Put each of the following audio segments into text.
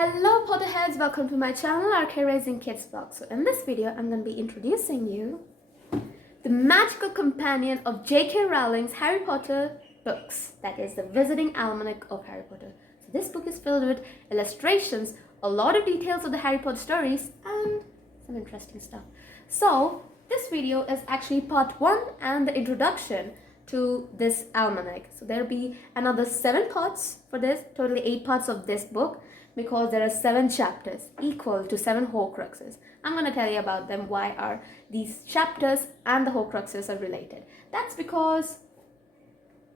Hello Potterheads, welcome to my channel Arcade Raising Kids Vlog. So in this video I'm going to be introducing you the magical companion of J.K. Rowling's Harry Potter books, that is the Visiting Almanac of Harry Potter. So this book is filled with illustrations, a lot of details of the Harry Potter stories and some interesting stuff. So this video is actually part 1 and the introduction to this almanac. So there'll be another 7 parts for this, totally 8 parts of this book, because there are 7 chapters equal to 7 Horcruxes. I'm going to tell you about them, why are these chapters and the Horcruxes are related. That's because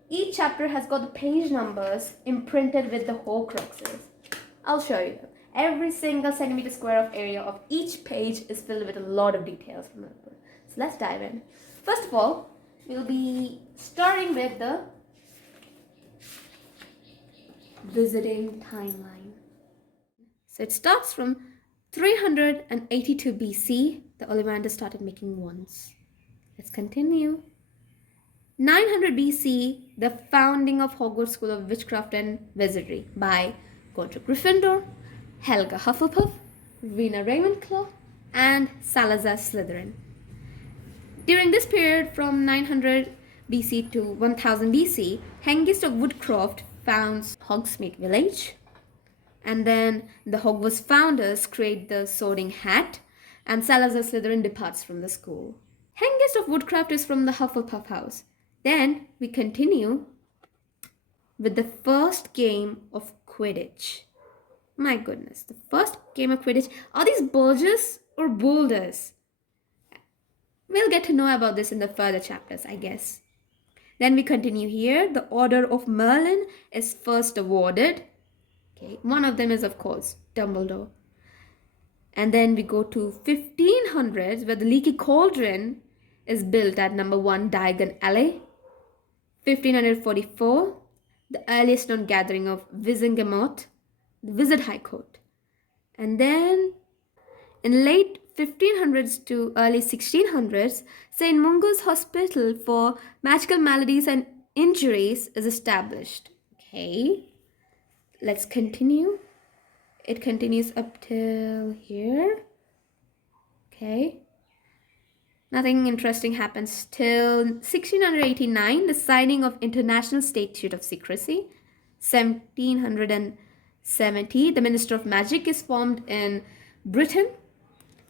each chapter has got the page numbers imprinted with the Horcruxes. I'll show you. Every single centimeter square of area of each page is filled with a lot of details from the book. So let's dive in. First of all, we'll be starting with the visiting timeline. So it starts from 382 BC, the Ollivanders started making wands. Let's continue. 900 BC, the founding of Hogwarts School of Witchcraft and Wizardry by Godric Gryffindor, Helga Hufflepuff, Rena Ravenclaw, and Salazar Slytherin. During this period from 900 BC to 1000 BC, Hengist of Woodcroft founds Hogsmeade Village. And then the Hogwarts founders create the Sorting Hat, and Salazar Slytherin departs from the school. Hengist of Woodcraft is from the Hufflepuff house. Then we continue with the first game of Quidditch. My goodness, the first game of Quidditch. Are these burgers or boulders? We'll get to know about this in the further chapters, I guess. Then we continue here. The Order of Merlin is first awarded. Okay, one of them is, of course, Dumbledore. And then we go to 1500s, where the Leaky Cauldron is built at number 1 Diagon Alley. 1544, the earliest known gathering of Wizengamot, the Wizard High Court. And then in late 1500s to early 1600s, St. Mungo's Hospital for Magical Maladies and Injuries is established. Okay, let's continue. It continues up till here. Okay. Nothing interesting happens till 1689, the signing of International Statute of Secrecy. 1770, the Minister of Magic is formed in Britain.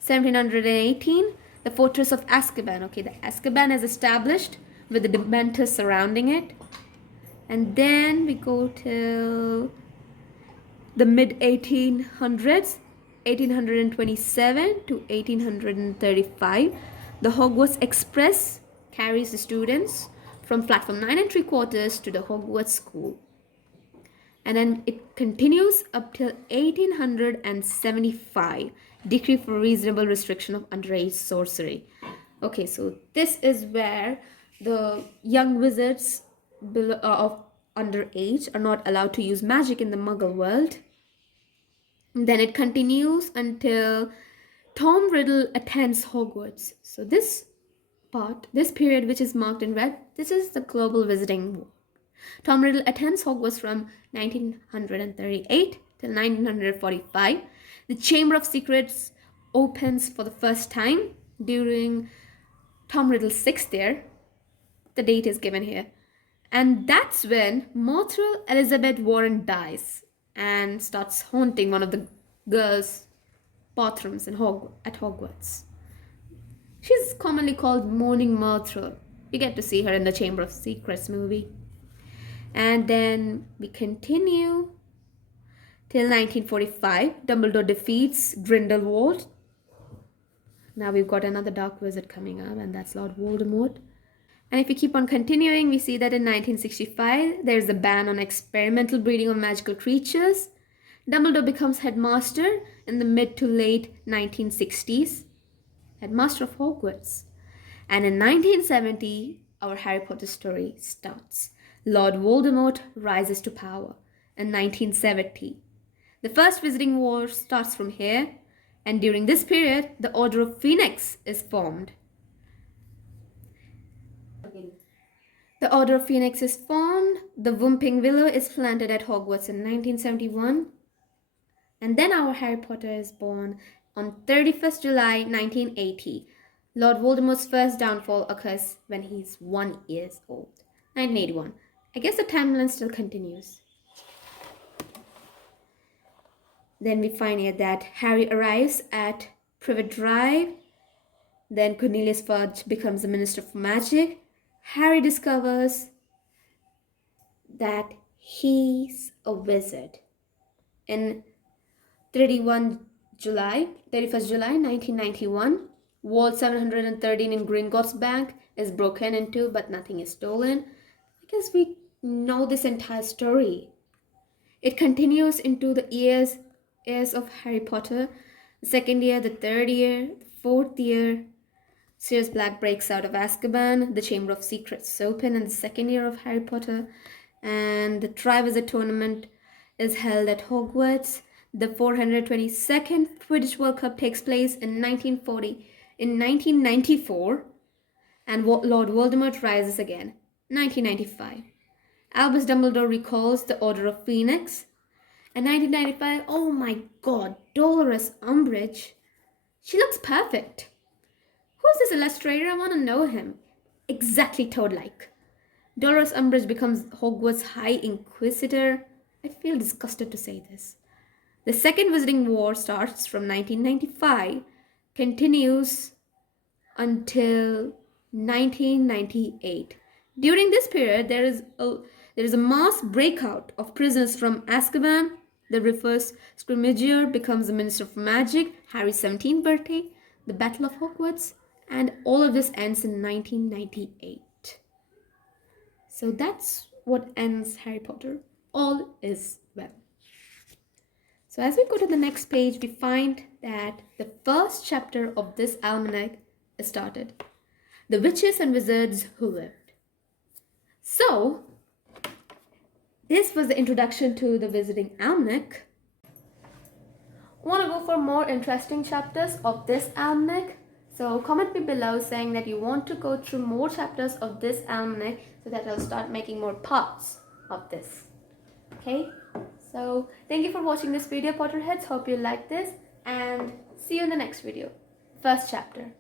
1718, the Fortress of Azkaban. Okay, the Azkaban is established with the Dementors surrounding it. And then we go till the mid-1800s, 1827 to 1835. The Hogwarts Express carries the students from platform 9 3/4 to the Hogwarts School. And then it continues up till 1875, decree for reasonable restriction of underage sorcery. Okay, so this is where the young wizards of underage are not allowed to use magic in the Muggle world. And then it continues until Tom Riddle attends Hogwarts. So this part, this period which is marked in red, this is the global visiting war. Tom Riddle attends Hogwarts from 1938 till 1945. The Chamber of Secrets opens for the first time during Tom Riddle's 6th year. The date is given here. And that's when Mothra Elizabeth Warren dies and starts haunting one of the girls' bathrooms at Hogwarts. She's commonly called Mourning Mothra. You get to see her in the Chamber of Secrets movie. And then we continue till 1945. Dumbledore defeats Grindelwald. Now we've got another dark wizard coming up, and that's Lord Voldemort. And if we keep on continuing, we see that in 1965, there's a ban on experimental breeding of magical creatures. Dumbledore becomes headmaster in the mid to late 1960s, headmaster of Hogwarts. And in 1970, our Harry Potter story starts. Lord Voldemort rises to power in 1970. The first visiting war starts from here, and during this period, the Order of Phoenix is formed. The Order of Phoenix is formed. The Whomping Willow is planted at Hogwarts in 1971. And then our Harry Potter is born on 31st July 1980. Lord Voldemort's first downfall occurs when he's 1 year old. 1981. I guess the timeline still continues. Then we find here that Harry arrives at Privet Drive. Then Cornelius Fudge becomes the Minister for Magic. Harry discovers that he's a wizard. In 31st July 1991, Vault 713 in Gringotts Bank is broken into, but nothing is stolen. I guess we know this entire story. It continues into the years of Harry Potter. The second year, the third year, the fourth year. Sirius Black breaks out of Azkaban. The Chamber of Secrets is open in the second year of Harry Potter. And the Triwizard Tournament is held at Hogwarts. The 422nd Quidditch World Cup takes place in 1994. And Lord Voldemort rises again. 1995. Albus Dumbledore recalls the Order of Phoenix. In 1995, oh my god, Dolores Umbridge. She looks perfect. Who's this illustrator? I want to know him. Exactly Toad-like. Dolores Umbridge becomes Hogwarts High Inquisitor. I feel disgusted to say this. The Second Visiting War starts from 1995, continues until 1998. During this period, there is a mass breakout of prisoners from Azkaban. The reverse scrimmager becomes the Minister for Magic, Harry's 17th birthday, the Battle of Hogwarts, and all of this ends in 1998. So that's what ends Harry Potter. All is well. So as we go to the next page, we find that the first chapter of this almanac is started. The Witches and Wizards Who Lived. So, this was the introduction to the Visiting Almanac. Want to go for more interesting chapters of this almanac? So comment me below saying that you want to go through more chapters of this almanac so that I'll start making more parts of this. Okay? So thank you for watching this video, Potterheads. Hope you like this and see you in the next video. First chapter.